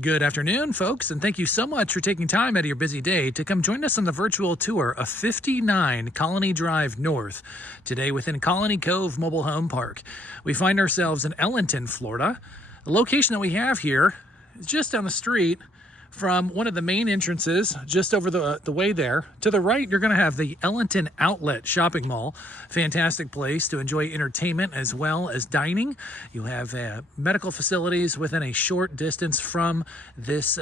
Good afternoon, folks, and thank you so much for taking time out of your busy day to come join us on the virtual tour of 59 Colony Drive North, today within Colony Cove Mobile Home Park. We find ourselves in Ellenton, Florida. The location that we have here is just down the street from one of the main entrances, just over the way there. To the right, you're going to have the Ellenton Outlet Shopping Mall. Fantastic place to enjoy entertainment as well as dining. You have medical facilities within a short distance from this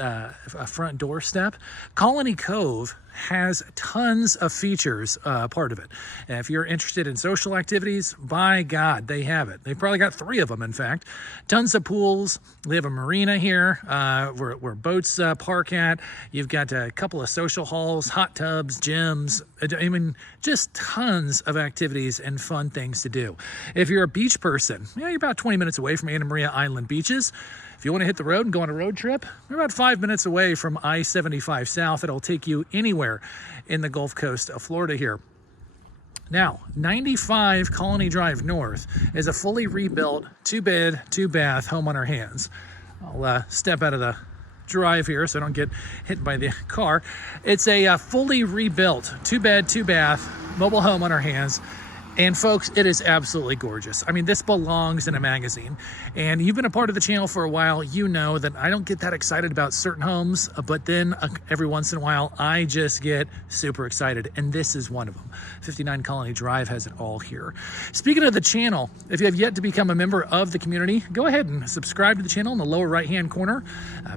front doorstep. Colony Cove has tons of features part of it. And if you're interested in social activities, by God, they have it. They've probably got 3 of them, in fact. Tons of pools. They have a marina here where boats park at. You've got a couple of social halls, hot tubs, gyms. I mean, just tons of activities and fun things to do. If you're a beach person, you're about 20 minutes away from Anna Maria Island beaches. If you want to hit the road and go on a road trip, you're about 5 minutes away from I-75 South. It'll take you anywhere in the Gulf Coast of Florida here. Now, 95 Colony Drive North is a fully rebuilt 2-bed, 2-bath home on our hands. I'll step out of the drive here so I don't get hit by the car. It's a fully rebuilt 2-bed, 2-bath mobile home on our hands. And folks, it is absolutely gorgeous. I mean, this belongs in a magazine. And you've been a part of the channel for a while. You know that I don't get that excited about certain homes, but then every once in a while, I just get super excited. And this is one of them. 59 Colony Drive has it all here. Speaking of the channel, if you have yet to become a member of the community, go ahead and subscribe to the channel in the lower right-hand corner.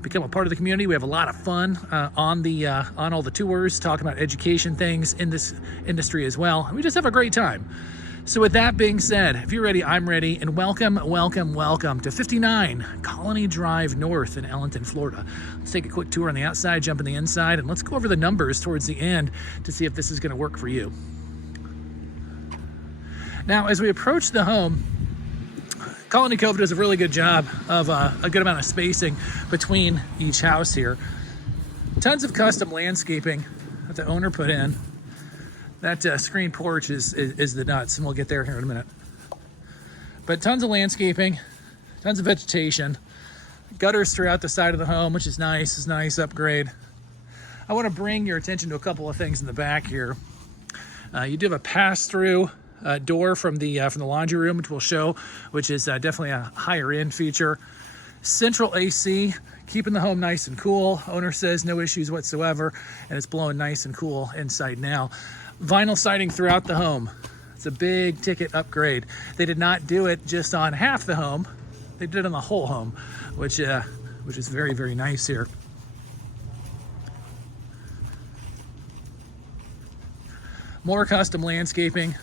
Become a part of the community. We have a lot of fun on all the tours, talking about education things in this industry as well. We just have a great time. So with that being said, if you're ready, I'm ready, and welcome to 59 Colony Drive North in Ellenton, Florida. Let's take a quick tour on the outside, jump in the inside, and let's go over the numbers towards the end to see if this is going to work for you. Now, as we approach the home, Colony Cove does a really good job of a good amount of spacing between each house here. Tons of custom landscaping that the owner put in. That screen porch is the nuts, and we'll get there here in a minute. But tons of landscaping, tons of vegetation, gutters throughout the side of the home, which is nice. It's a nice upgrade. I want to bring your attention to a couple of things in the back here. You do have a pass-through door from the laundry room, which we'll show, which is definitely a higher end feature. Central AC, keeping the home nice and cool. Owner says no issues whatsoever, and it's blowing nice and cool inside now. Vinyl siding throughout the home. It's a big ticket upgrade. They did not do it just on half the home. They did it on the whole home, which is very, very nice here. More custom landscaping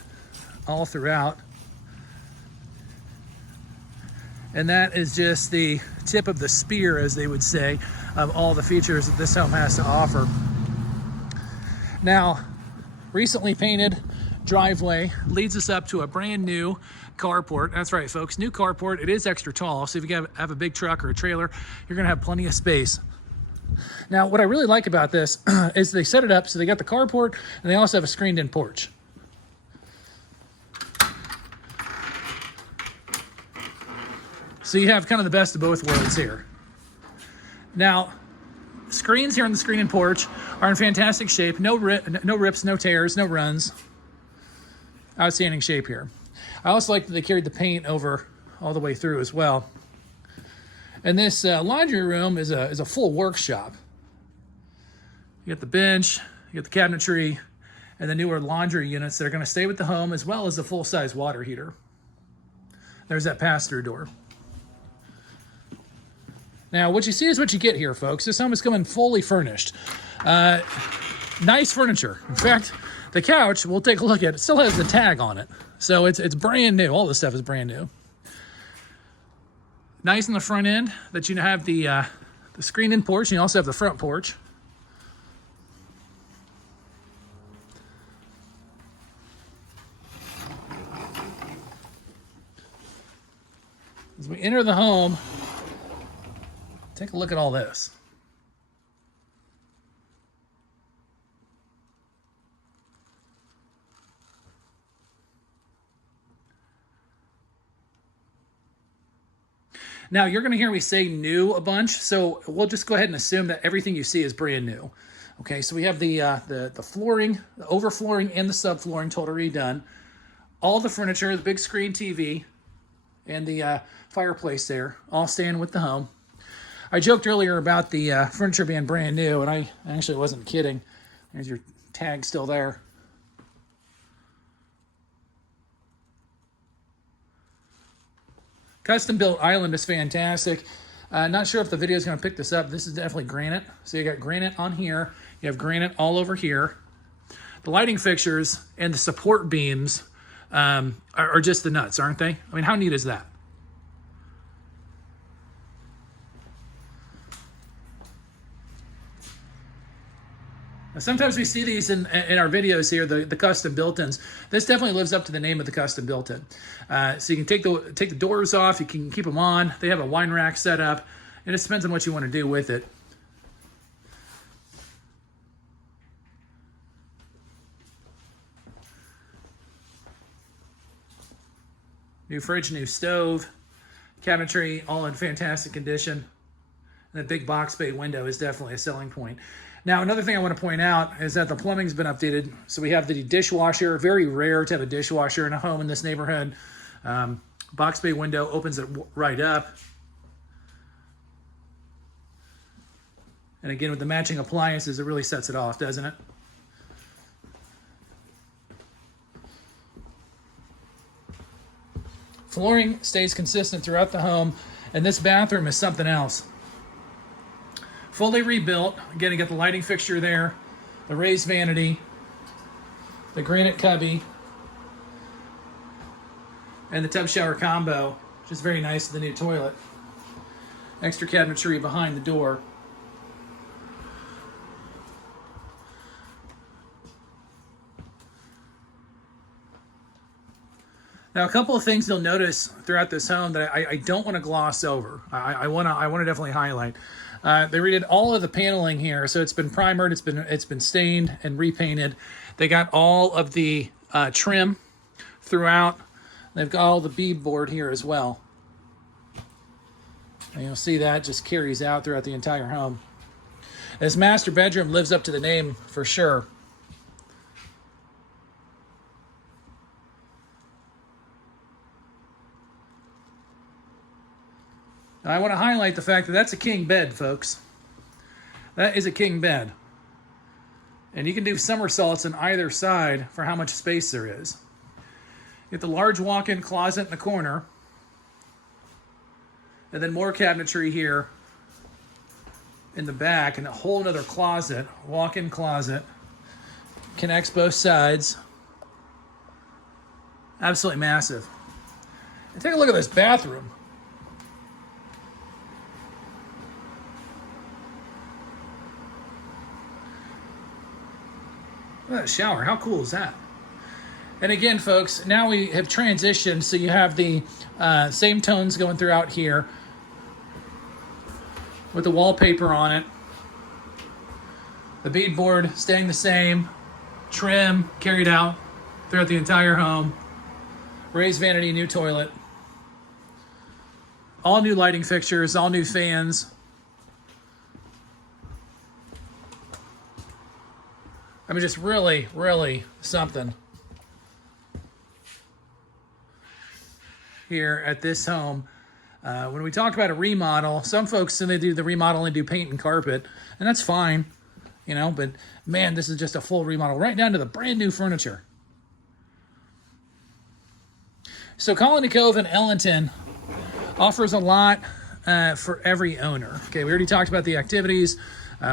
all throughout. And that is just the tip of the spear, as they would say, of all the features that this home has to offer. Now, recently painted driveway leads us up to a brand new carport. That's right, folks, new carport. It is extra tall, so if you have a big truck or a trailer, you're gonna have plenty of space. Now, what I really like about this is they set it up so they got the carport and they also have a screened-in porch. So you have kind of the best of both worlds here. Now, screens here on the screen-in porch are in fantastic shape. No rips, no tears, no runs. Outstanding shape here. I also like that they carried the paint over all the way through as well. And this laundry room is a full workshop. You got the bench, you got the cabinetry, and the newer laundry units that are going to stay with the home, as well as the full-size water heater. There's that pass-through door. Now, what you see is what you get here, folks. This home is coming fully furnished. Nice furniture. In fact, the couch, we'll take a look at, it still has the tag on it. So it's brand new. All this stuff is brand new. Nice in the front end that you have the screen-in porch, and you also have the front porch. As we enter the home, take a look at all this. Now, you're going to hear me say new a bunch, so we'll just go ahead and assume that everything you see is brand new. Okay, so we have the flooring, the overflooring, and the subflooring totally redone. All the furniture, the big screen TV, and the fireplace there, all staying with the home. I joked earlier about the furniture being brand new, and I actually wasn't kidding. There's your tag still there. Custom built island is fantastic. Not sure if the video is going to pick this up. This is definitely granite. So you got granite on here. You have granite all over here. The lighting fixtures and the support beams are just the nuts, aren't they? I mean, how neat is that? Now, sometimes we see these in our videos here, the custom built-ins. This definitely lives up to the name of the custom built-in. So you can take the doors off, you can keep them on. They have a wine rack set up. It just depends on what you want to do with it. New fridge, new stove, cabinetry, all in fantastic condition. And the big box bay window is definitely a selling point. Now, another thing I want to point out is that the plumbing's been updated. So we have the dishwasher. Very rare to have a dishwasher in a home in this neighborhood. Box bay window opens it right up. And again, with the matching appliances, it really sets it off, doesn't it? Flooring stays consistent throughout the home, and this bathroom is something else. Fully rebuilt. Again, you got the lighting fixture there, the raised vanity, the granite cubby, and the tub shower combo, which is very nice, the new toilet. Extra cabinetry behind the door. Now, a couple of things you'll notice throughout this home that I don't want to gloss over. I want to definitely highlight. They redid all of the paneling here, so it's been primered, it's been stained and repainted. They got all of the trim throughout. They've got all the beadboard here as well. And you'll see that just carries out throughout the entire home. This master bedroom lives up to the name for sure. Now, I want to highlight the fact that that's a king bed, folks. That is a king bed. And you can do somersaults on either side for how much space there is. You get the large walk-in closet in the corner. And then more cabinetry here in the back, and a whole other closet, walk-in closet. Connects both sides. Absolutely massive. And take a look at this bathroom. Look at that shower. How cool is that? And again, folks, now we have transitioned, so you have the same tones going throughout here with the wallpaper on it. The beadboard staying the same. Trim carried out throughout the entire home. Raised vanity, new toilet. All new lighting fixtures, all new fans. I mean, just really, really something here at this home. When we talk about a remodel, some folks say they do the remodel and do paint and carpet, and that's fine, you know, but man, this is just a full remodel, right down to the brand new furniture. So Colony Cove in Ellenton offers a lot for every owner. Okay, we already talked about the activities.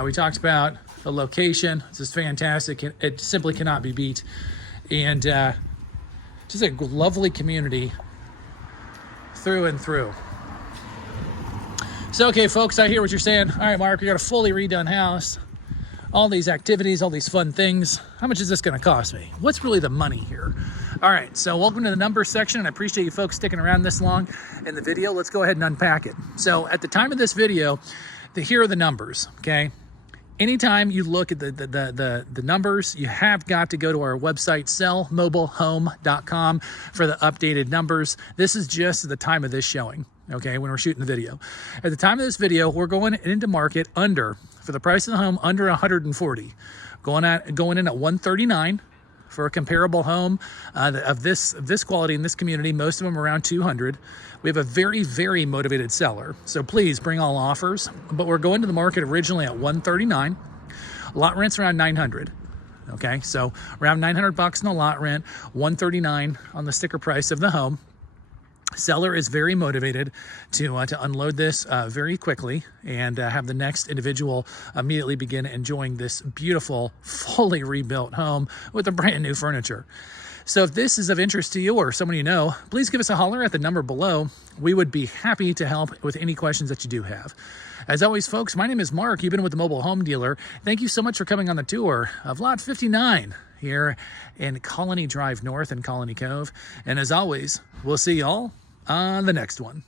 We talked about the location. It's just fantastic. It simply cannot be beat. And just a lovely community through and through. So, okay, folks, I hear what you're saying. All right, Mark, we got a fully redone house. All these activities, all these fun things. How much is this going to cost me? What's really the money here? All right, so welcome to the numbers section. I appreciate you folks sticking around this long in the video. Let's go ahead and unpack it. So at the time of this video, here are the numbers, okay? Anytime you look at the numbers, you have got to go to our website, sellmobilehome.com, for the updated numbers. This is just the time of this showing. okay, when we're shooting the video. At the time of this video, we're going into market for the price of the home, under 140. Going in at 139 for a comparable home of this quality in this community, most of them around 200. We have a very, very motivated seller. So please bring all offers, but we're going to the market originally at 139. Lot rent's around 900. Okay, so around 900 bucks in the lot rent, 139 on the sticker price of the home. Seller is very motivated to unload this very quickly and have the next individual immediately begin enjoying this beautiful, fully rebuilt home with a brand new furniture. So if this is of interest to you or someone you know, please give us a holler at the number below. We would be happy to help with any questions that you do have. As always, folks, my name is Mark. You've been with the Mobile Home Dealer. Thank you so much for coming on the tour of Lot 59 here in Colony Drive North in Colony Cove. And as always, we'll see y'all on the next one.